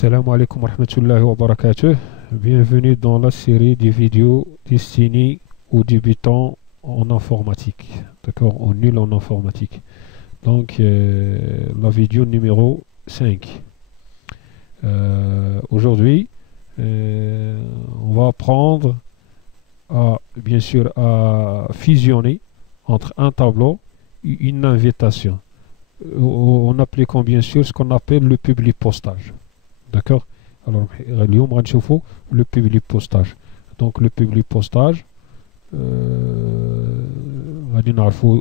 Salam alaikum wa rahmatullahi wa barakatuh. Bienvenue dans la série des vidéos destinées aux débutants en informatique. D'accord, aux nuls en informatique. Donc, la vidéo numéro 5. Aujourd'hui, on va apprendre bien sûr, à fusionner entre un tableau et une invitation. En appliquant bien sûr ce qu'on appelle le public postage. D'accord. Alors اليوم غنشوفوا le public postage. Donc le public postage غادي نعرفوا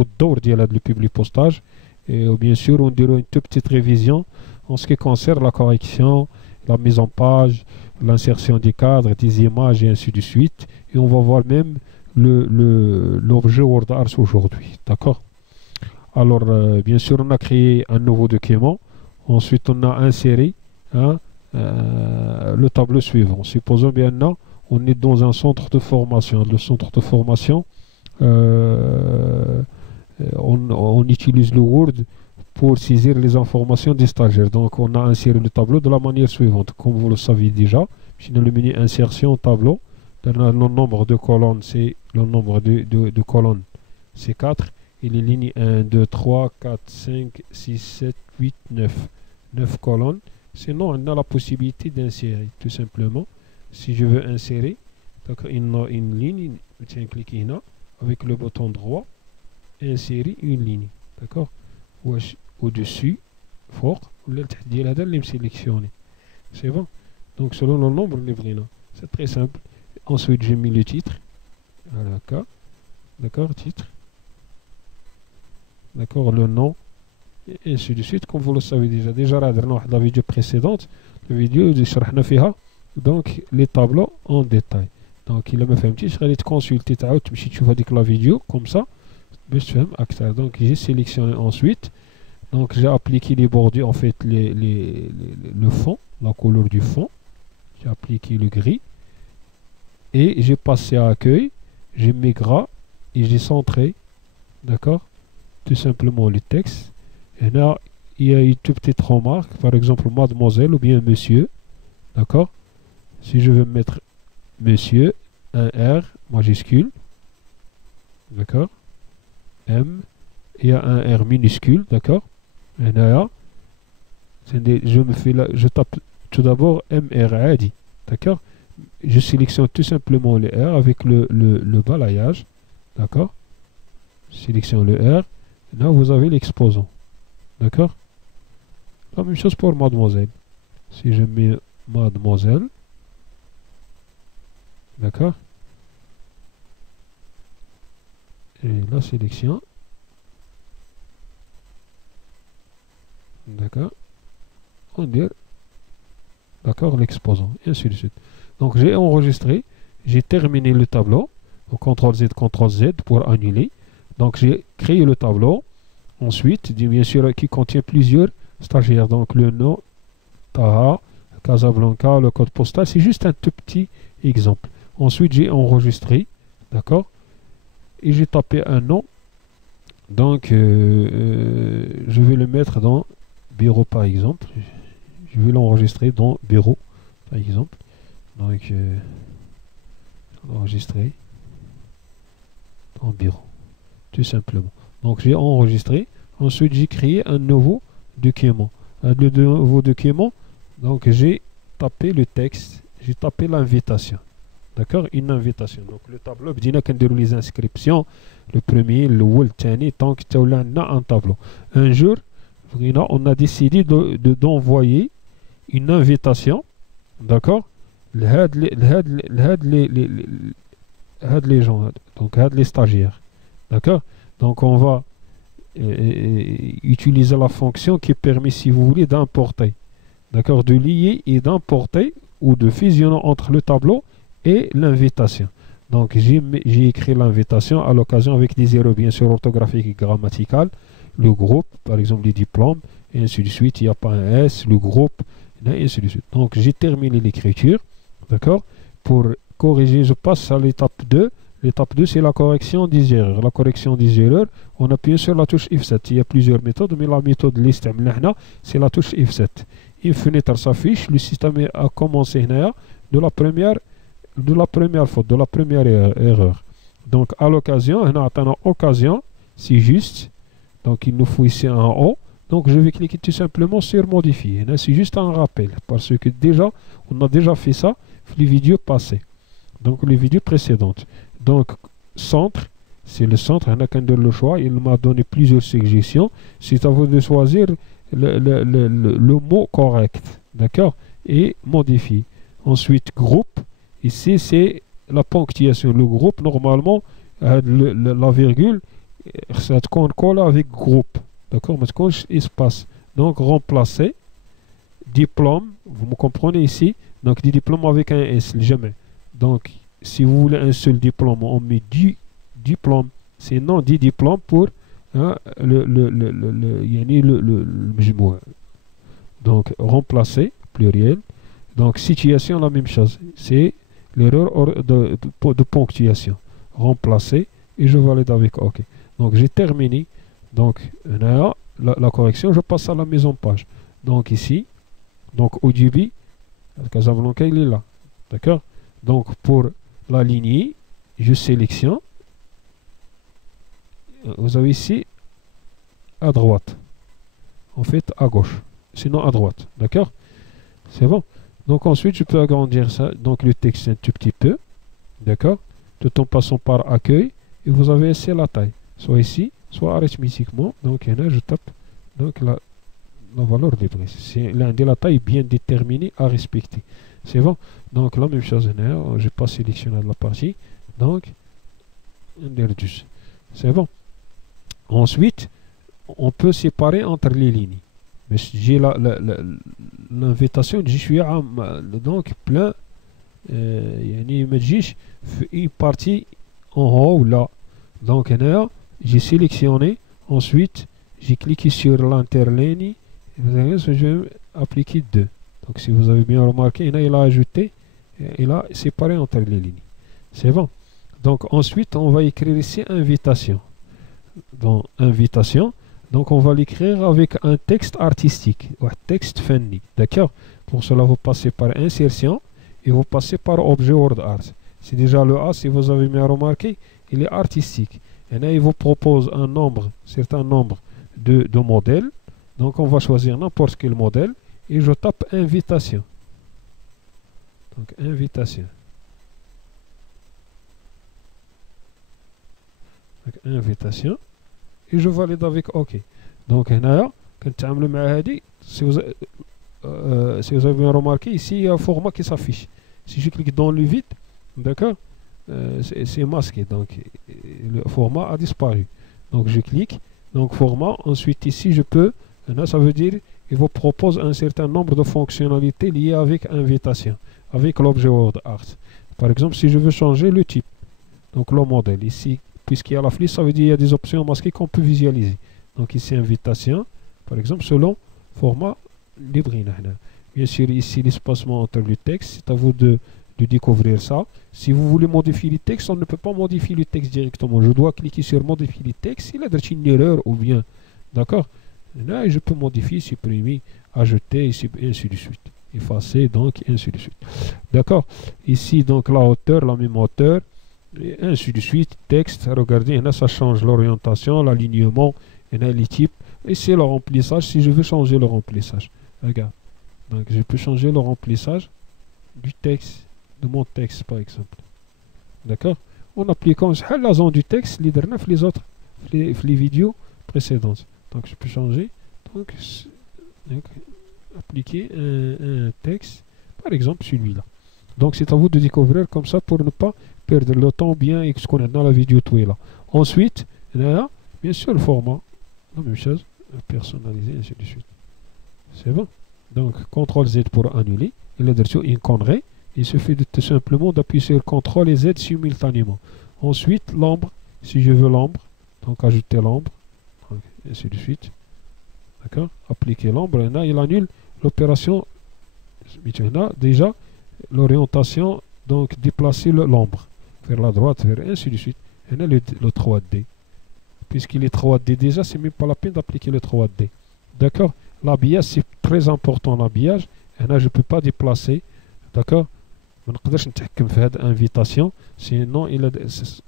الدور ديال هذا le public postage et bien sûr on dira une toute petite révision en ce qui concerne la correction, la mise en page, l'insertion des cadres, des images et ainsi de suite, et on va voir même l'objet WordArt aujourd'hui. D'accord. Alors bien sûr on a créé un nouveau document. Ensuite, on a inséré le tableau suivant. Supposons bien là, on est dans un centre de formation. Le centre de formation, on utilise le Word pour saisir les informations des stagiaires. Donc, on a inséré le tableau de la manière suivante. Comme vous le savez déjà, dans le menu insertion tableau, le nombre de colonnes, c'est le nombre de colonnes, c'est 4. Et les lignes 1, 2, 3, 4, 5, 6, 7, 8, 9. 9 colonnes. Sinon, on a la possibilité d'insérer, tout simplement. Si je veux insérer, une ligne, je clique ici, avec le bouton droit, insérer une ligne. D'accord. Au-dessus, fort, sélectionner. C'est bon. Donc, selon le nombre, c'est très simple. Ensuite, j'ai mis le titre. D'accord, titre. D'accord, le nom. Et ainsi de suite, comme vous le savez déjà dans la vidéo précédente, la vidéo de donc les tableaux en détail. Donc il a fait un petit, je vais te consulter si tu vas dire la vidéo comme ça, donc j'ai sélectionné ensuite, donc j'ai appliqué les bordures, en fait le fond, la couleur du fond, j'ai appliqué le gris et j'ai passé à accueil, j'ai mis gras et j'ai centré, d'accord, tout simplement le texte. Et là, il y a une toute petite remarque, par exemple mademoiselle ou bien monsieur, d'accord. Si je veux mettre monsieur, un R majuscule, d'accord, M, il y a un R minuscule, d'accord. Et là, je tape tout d'abord MR ADI, d'accord. Je sélectionne tout simplement le R avec le balayage, d'accord. Sélectionne le R, et là vous avez l'exposant. D'accord. La même chose pour mademoiselle. Si je mets mademoiselle, d'accord, et la sélection, d'accord, on dit, d'accord, l'exposant, et ainsi de suite. Donc j'ai enregistré, j'ai terminé le tableau, donc CTRL Z pour annuler. Donc j'ai créé le tableau. Ensuite, bien sûr, qui contient plusieurs stagiaires. Donc, le nom, Taha, Casablanca, le code postal, c'est juste un tout petit exemple. Ensuite, j'ai enregistré, d'accord, et j'ai tapé un nom. Donc, je vais le mettre dans bureau, par exemple. Je vais l'enregistrer dans bureau, par exemple. Donc, enregistrer dans bureau, tout simplement. Donc j'ai enregistré, ensuite j'ai créé un nouveau document. Le nouveau document, donc j'ai tapé le texte, j'ai tapé l'invitation. D'accord, une invitation. Donc le tableau, les inscriptions, le premier, le dernier, tant que tu as un tableau. Un jour, on a décidé d'envoyer une invitation, d'accord, les gens, donc les stagiaires. D'accord. Donc on va utiliser la fonction qui permet, si vous voulez, d'importer, d'accord, de lier et d'importer ou de fusionner entre le tableau et l'invitation. Donc j'ai écrit l'invitation à l'occasion avec des erreurs bien sûr orthographiques et grammaticales, le groupe, par exemple les diplômes, et ainsi de suite, il n'y a pas un S, le groupe, et ainsi de suite. Donc j'ai terminé l'écriture, d'accord. Pour corriger, je passe à l'étape 2. L'étape 2, c'est la correction des erreurs. La correction des erreurs, on appuie sur la touche F7. Il y a plusieurs méthodes, mais la méthode liste, c'est la touche F7. une fenêtre s'affiche, le système a commencé de la première faute, de la première erreur. Donc à l'occasion, on a occasion, c'est juste, donc il nous faut ici en haut. Donc je vais cliquer tout simplement sur modifier. C'est juste un rappel, parce que déjà, on a déjà fait ça les vidéos passées. Donc les vidéos précédentes. Donc centre, c'est le centre, on a qu'un le choix, il m'a donné plusieurs suggestions. C'est à vous de choisir le mot correct, d'accord, et modifier. Ensuite groupe, ici c'est la ponctuation. Le groupe normalement, la virgule, ça colle avec groupe, d'accord, mais quand espace. Donc remplacer diplôme, vous me comprenez ici, donc des diplômes avec un S, jamais. Donc si vous voulez un seul diplôme, on met du diplôme, sinon 10 diplômes pour hein, le donc remplacer pluriel. Donc situation, la même chose, c'est l'erreur de ponctuation. Remplacer et je valide avec OK. Donc j'ai terminé. Donc là, la correction, je passe à la mise en page. Donc ici, donc au début, Casablanca il est là, d'accord. Donc pour la lignée, je sélectionne. Vous avez ici à droite, en fait à gauche, sinon à droite, d'accord. C'est bon. Donc ensuite je peux agrandir ça, donc le texte un tout petit peu, d'accord, tout en passant par accueil, et vous avez ici la taille, soit ici, soit arithmétiquement. Donc là je tape donc la valeur des brises, c'est l'un de la taille bien déterminée à respecter. C'est bon. Donc la même chose là, je n'ai pas sélectionné la partie, donc c'est bon. Ensuite, on peut séparer entre les lignes. Mais j'ai l'invitation, je suis donc plein. Une partie en haut là. Donc là, j'ai sélectionné. Ensuite, j'ai cliqué sur l'interligne. Je vais appliquer 2. Donc si vous avez bien remarqué, il a ajouté, il a séparé entre les lignes. C'est bon. Donc ensuite, on va écrire ici invitation. Dans invitation, donc on va l'écrire avec un texte artistique ou un texte funny, d'accord. Pour cela vous passez par insertion et vous passez par objet word art. C'est déjà le A, si vous avez bien remarqué, il est artistique. Et là il vous propose un certain nombre de modèles. Donc on va choisir n'importe quel modèle et je tape invitation. Donc invitation. Donc, invitation. Et je valide avec OK. Donc, si vous avez bien remarqué, ici, il y a un format qui s'affiche. Si je clique dans le vide, d'accord, c'est masqué. Donc, le format a disparu. Donc, je clique. Donc, format. Ensuite, ici, je peux. Là, ça veut dire il vous propose un certain nombre de fonctionnalités liées avec invitation, avec l'objet WordArt. Par exemple, si je veux changer le type, donc le modèle, ici, puisqu'il y a la flèche, ça veut dire qu'il y a des options masquées qu'on peut visualiser. Donc ici, invitation, par exemple, selon format libre. Bien sûr, ici, l'espacement entre le texte, c'est à vous de découvrir ça. Si vous voulez modifier le texte, on ne peut pas modifier le texte directement. Je dois cliquer sur modifier le texte. Il y a une erreur ou bien, d'accord. Là, je peux modifier, supprimer, ajouter, et ainsi de suite. Effacer, donc, et ainsi de suite. D'accord. Ici, donc, la hauteur, la même hauteur. Et ainsi de suite, texte, regardez, là ça change l'orientation, l'alignement, et là les types, et c'est le remplissage, si je veux changer le remplissage, regarde, donc je peux changer le remplissage du texte, de mon texte par exemple, d'accord, en appliquant la zone du texte, les autres, les vidéos précédentes, donc je peux changer, donc appliquer un texte, par exemple celui-là. Donc c'est à vous de découvrir comme ça pour ne pas perdre le temps bien et ce qu'on a dans la vidéo tout est là. Ensuite, là, bien sûr le format, la même chose, personnaliser, ainsi de suite. C'est bon. Donc CTRL Z pour annuler. Il est sur une connerie. Il suffit de tout simplement d'appuyer sur CTRL et Z simultanément. Ensuite, l'ombre, si je veux l'ombre, donc ajouter l'ombre, ainsi de suite. D'accord. Appliquer l'ombre, et là il annule l'opération. Déjà l'orientation, donc déplacer l'ombre vers la droite, vers ainsi de suite. Et là le 3D. Puisqu'il est 3D déjà, c'est même pas la peine d'appliquer le 3D. D'accord. l'habillage c'est très important. L'habillage, et là je peux pas déplacer, d'accord. ما نقدرش نتحكم في هاد انفيتاسيون سينو الا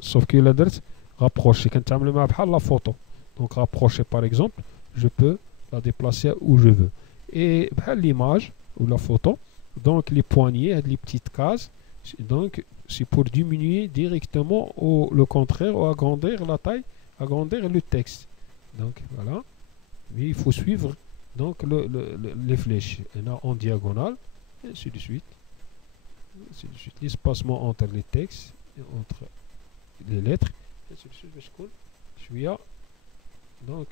sauf que الا درت rapprocher كنتعامل معها بحال لا فوتو. Donc rapprocher par exemple, je peux la déplacer où je veux. Et l'image ou la photo, donc les poignées, les petites cases, donc c'est pour diminuer directement ou le contraire ou agrandir la taille, agrandir le texte. Donc voilà, mais il faut suivre donc les flèches. Il y en a en diagonale, et ainsi de suite. L'espacement entre les textes et entre les lettres, et ainsi de suite. Je suis là. Donc,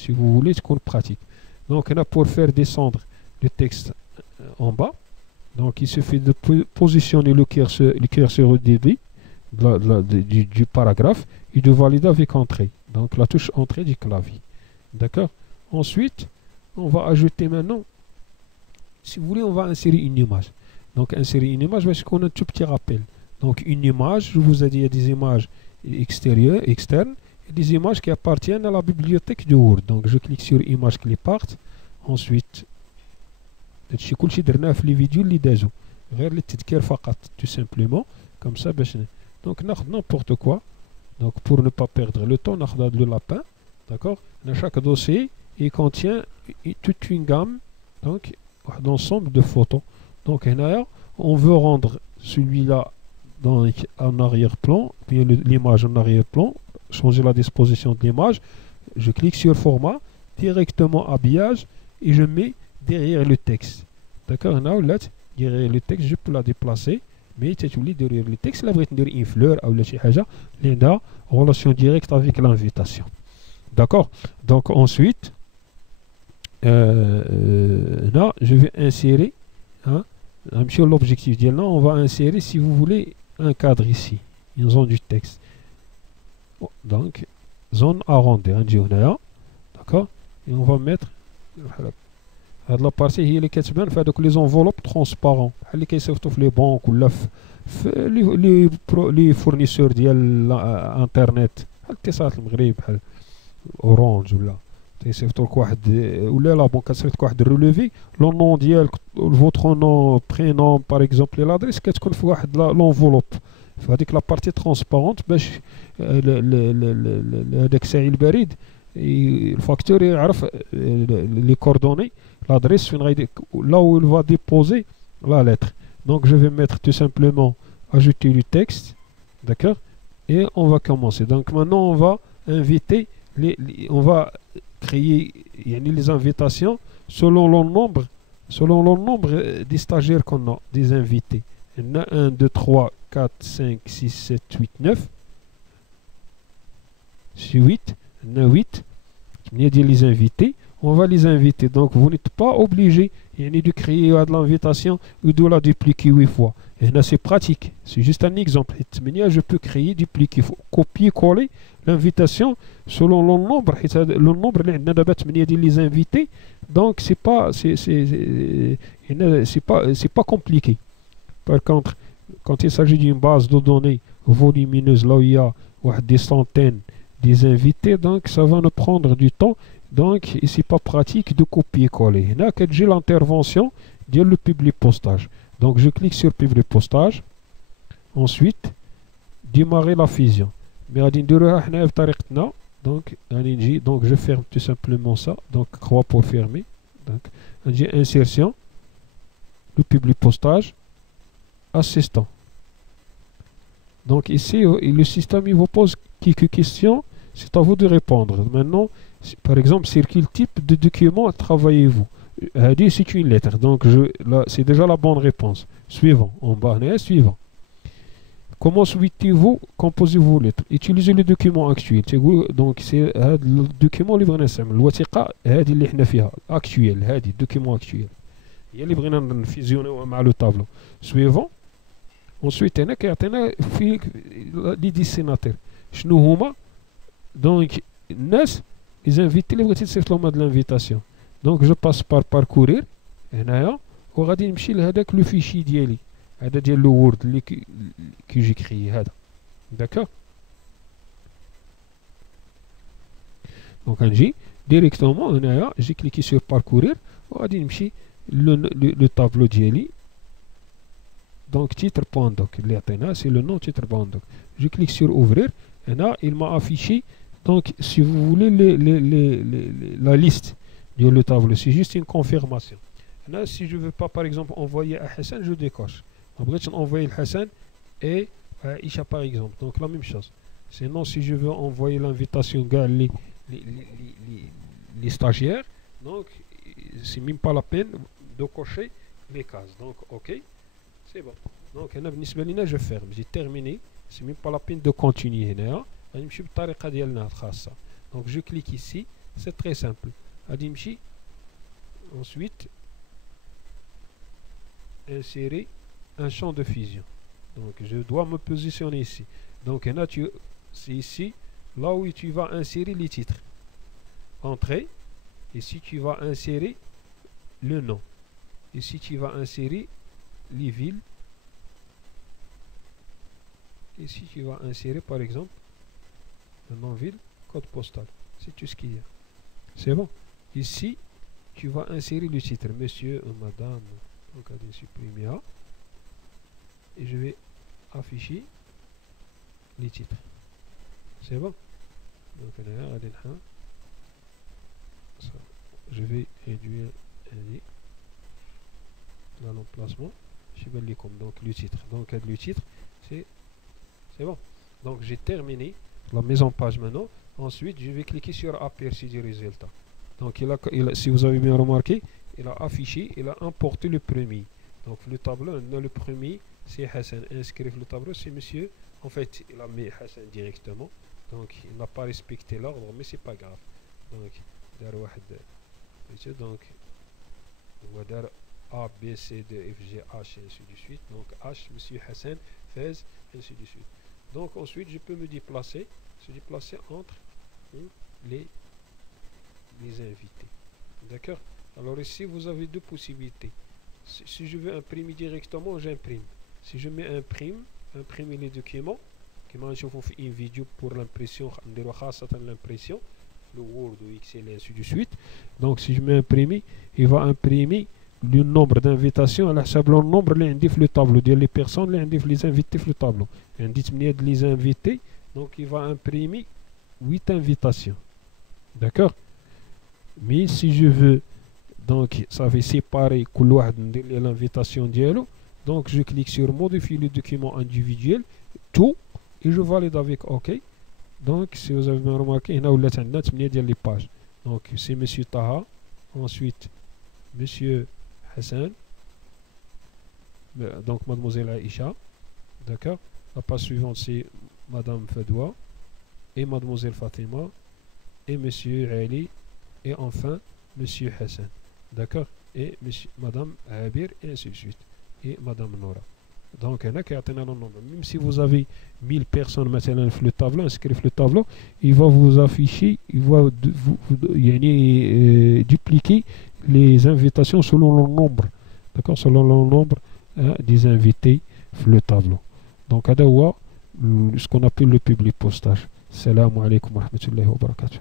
si vous voulez, c'est pratique. Donc, là, pour faire descendre le texte en bas, donc il suffit de positionner le curseur au début du paragraphe et de valider avec entrée. Donc, la touche entrée du clavier. D'accord. Ensuite, on va ajouter maintenant, si vous voulez, on va insérer une image. Donc, insérer une image parce qu'on a un tout petit rappel. Donc, une image, je vous ai dit, il y a des images extérieures, externes, des images qui appartiennent à la bibliothèque de Word. Donc je clique sur image clipart. Ensuite هادشي كلشي درناه في لي فيديو اللي دازو غير للتذكير فقط tout simplement comme ça باش donc ناخذ n'importe quoi. Donc pour ne pas perdre le temps ناخذ هذا le lapin, d'accord. Chaque dossier il contient toute une gamme, donc un ensemble de photos. Donc هنايا on veut rendre celui-là donc en arrière-plan, puis l'image en arrière-plan, changer la disposition de l'image, je clique sur format, directement habillage et je mets derrière le texte. D'accord. Là, derrière le texte, je peux la déplacer, mais derrière le texte, là, vous une fleur ou la relation directe avec l'invitation. D'accord. Donc ensuite, là, je vais insérer, hein, sur l'objectif là, on va insérer, si vous voulez, un cadre ici, une zone du texte. Donc, zone arrondie, d'accord. Et on va mettre la partie qui est les enveloppes transparentes, qui sont les banques ou les fournisseurs d'internet, Orange ou là. Ou là, la banque a relevé le nom votre nom, prénom, par exemple, l'adresse, qu'est-ce qu'on fait l'enveloppe. هذيك لا بارتي ترونسبارونت باش هذاك الساعي البريد الفاكتور يعرف لي كوردوني l'adresse فين غادي là où il va déposer la lettre. Donc je vais mettre tout simplement ajouter du texte, d'accord, et on va commencer. Donc maintenant on va inviter on va créer les invitations selon le nombre des stagiaires qu'on a, des invités. Il y en a 1, 2, 3, 4, 5, 6, 7, 8, 9. C'est 8. Il y en a 8. Il y a les invités. On va les inviter. Donc, vous n'êtes pas obligé de créer de l'invitation ou de la dupliquer 8 fois. Et là, c'est pratique. C'est juste un exemple. Je peux créer, dupliquer, copier-coller l'invitation selon le nombre. Le nombre les invités. Donc, c'est pas compliqué. Par contre, quand il s'agit d'une base de données volumineuse, là où il y a des centaines des invités, donc ça va nous prendre du temps. Donc, c'est pas pratique de copier-coller. Là, quand j'ai l'intervention, il y a le public postage. Donc, je clique sur public postage. Ensuite, démarrer la fusion. Mais donc, je ferme tout simplement ça. Donc, croix pour fermer. Donc, j'ai insertion, le public postage. Assistant. Donc ici, le système il vous pose quelques questions, c'est à vous de répondre. Maintenant, par exemple, sur quel type de document travaillez-vous? C'est une lettre, donc là, c'est déjà la bonne réponse. Suivant, en bas, suivant. Comment souhaitez-vous composer vos lettres? Utilisez le document actuel. Donc c'est le document اللي بغينا نستعمل الوثيقة هذه اللي احنا فيها actuel, هذه الدوكيمون actuel. هي اللي بغينا نفيزيونيو مع لو طابلو. Suivant. Ensuite, هنا كيعطينا في لي ديسيناتير شنو هما. دونك الناس les invités اللي بغيتي تصيفط لهم هاد لانفيتاسيون. دونك جو باس بار باركورير هنايا وغادي نمشي لهداك لو فيشي ديالي هذا ديال لو وورد اللي كي جي كريي هذا. داكوغ. دونك غنجي directement j'ai cliqué sur parcourir وغادي نمشي le tableau ديالي. Donc titre.doc اللي عطيناه c'est le nom titre.doc. Je clique sur ouvrir et là il m'a affiché. Donc si vous voulez la liste de le tableau, c'est juste une confirmation. Là si je veux pas par exemple envoyer à Hassan, je décoche. On va envoyer le Hassan et à Isha par exemple, donc la même chose. Sinon si je veux envoyer l'invitation à les stagiaires, donc c'est même pas la peine de cocher les cases. Donc ok, c'est bon. Donc je ferme, j'ai terminé, c'est même pas la peine de continuer. Donc je clique ici, c'est très simple. Ensuite insérer un champ de fusion. Donc je dois me positionner ici. Donc c'est ici là où tu vas insérer les titres. Entrée. Ici tu vas insérer le nom. Ici tu vas insérer les villes. Ici tu vas insérer par exemple le nom ville, code postal. C'est tout ce qu'il y a. C'est bon. Ici tu vas insérer le titre, monsieur ou madame. Donc on va supprimer A. Et je vais afficher les titres. C'est bon. Donc je vais réduire l'emplacement. Donc le titre. Donc le titre, c'est bon. Donc j'ai terminé la mise en page maintenant. Ensuite, je vais cliquer sur aperçu du résultat. Donc si vous avez bien remarqué, il a affiché, il a importé le premier. Donc le tableau, le premier, c'est Hassan. Inscrire le tableau, c'est monsieur. En fait, il a mis Hassan directement. Donc il n'a pas respecté l'ordre, mais c'est pas grave. Donc on va dire A, B, C, D, F, G, H, et ainsi de suite. Donc H, monsieur Hassan, Fez, ainsi de suite. Donc ensuite, je peux me déplacer, entre les invités. D'accord? Alors ici, vous avez deux possibilités. Si je veux imprimer directement, j'imprime. Si je mets imprimer les documents, كما نشوفوا في une vidéo pour l'impression, نديروا خاصة l'impression, le Word ou Excel et ainsi de suite. Donc si je mets imprimer, il va imprimer le nombre d'invitations على حساب le nombre اللي عندي في le tableau ديال les personnes اللي عندي في les invités في le tableau. عندي 8 les invités, donc il va imprimer 8 invitations. D'accord? Mais si je veux, donc ça va séparer كل واحد ندير ليه l'invitation ديالو. Donc je clique sur modifier le document individuel, tout, et je valide avec OK. Donc si vous avez bien remarqué, il y a les pages. Donc c'est monsieur Taha, ensuite monsieur Hassan, donc mademoiselle Aïcha, d'accord. La page suivante c'est madame Fadwa et mademoiselle Fatima et monsieur Ali et enfin monsieur Hassan, d'accord, et monsieur madame Abir et ainsi de suite, et madame Nora. Donc même si vous avez 1000 personnes maintenant dans le tableau, inscrit le tableau, il va vous afficher, il va dupliquer les invitations selon le nombre, d'accord, selon le nombre des invités sur le tableau. Donc c'est ce qu'on appelle le public postage. Salam alaikum wa rahmatullahi wa barakatuh.